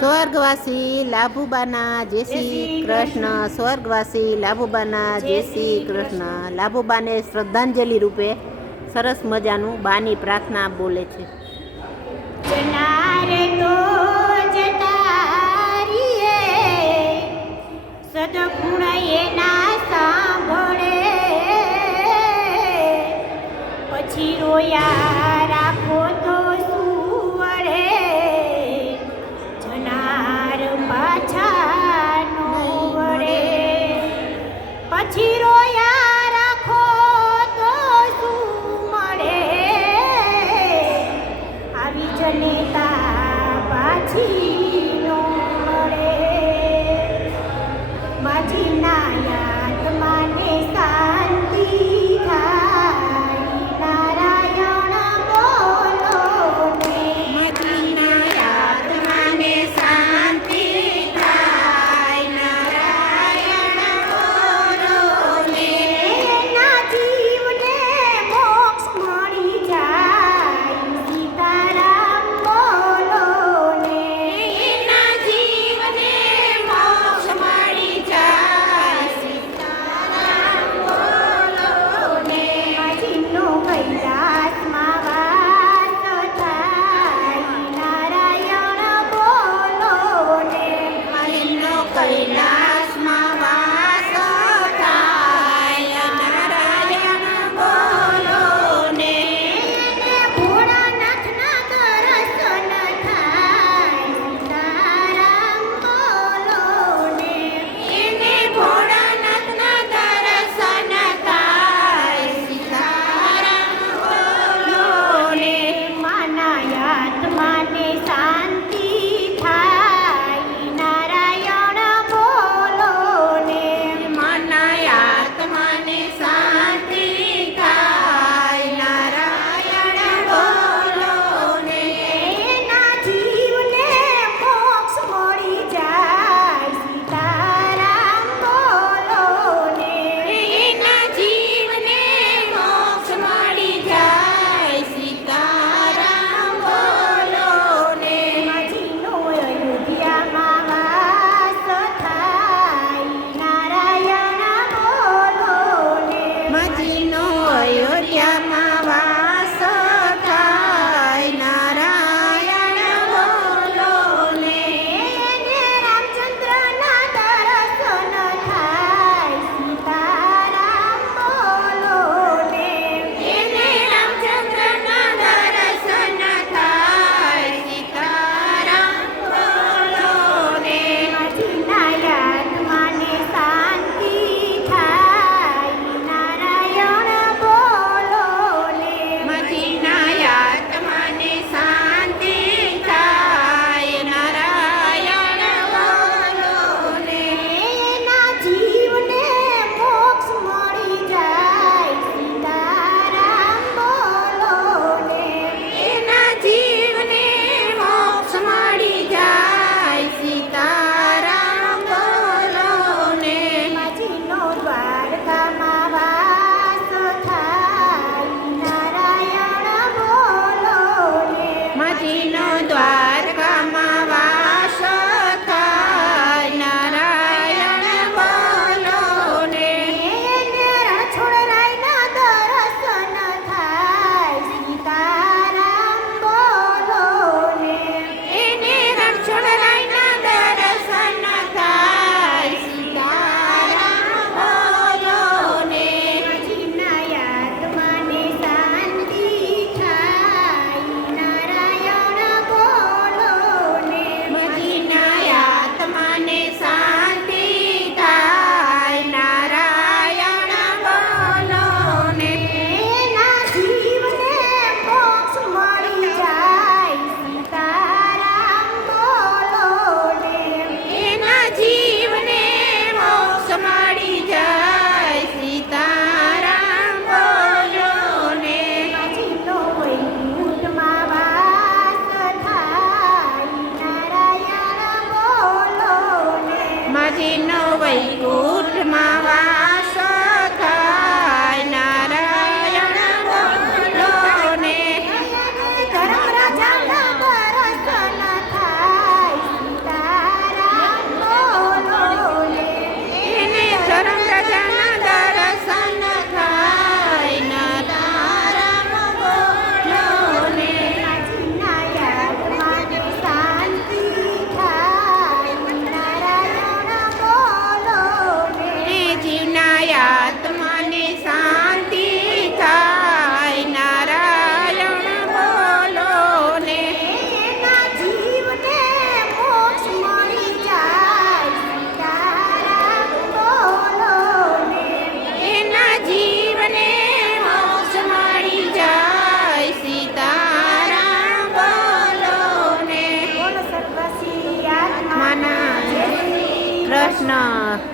સ્વર્ગવાસી લાભુબાના જય શ્રી કૃષ્ણ. સ્વર્ગવાસી લાભુબાના જય શ્રી કૃષ્ણ. લાભુબાને શ્રદ્ધાંજલિ રૂપે સરસ મજાનું બાની પ્રાર્થના બોલે છે. સદગુણ એના જનેતા પાછી Senhor. કૃષ્ણ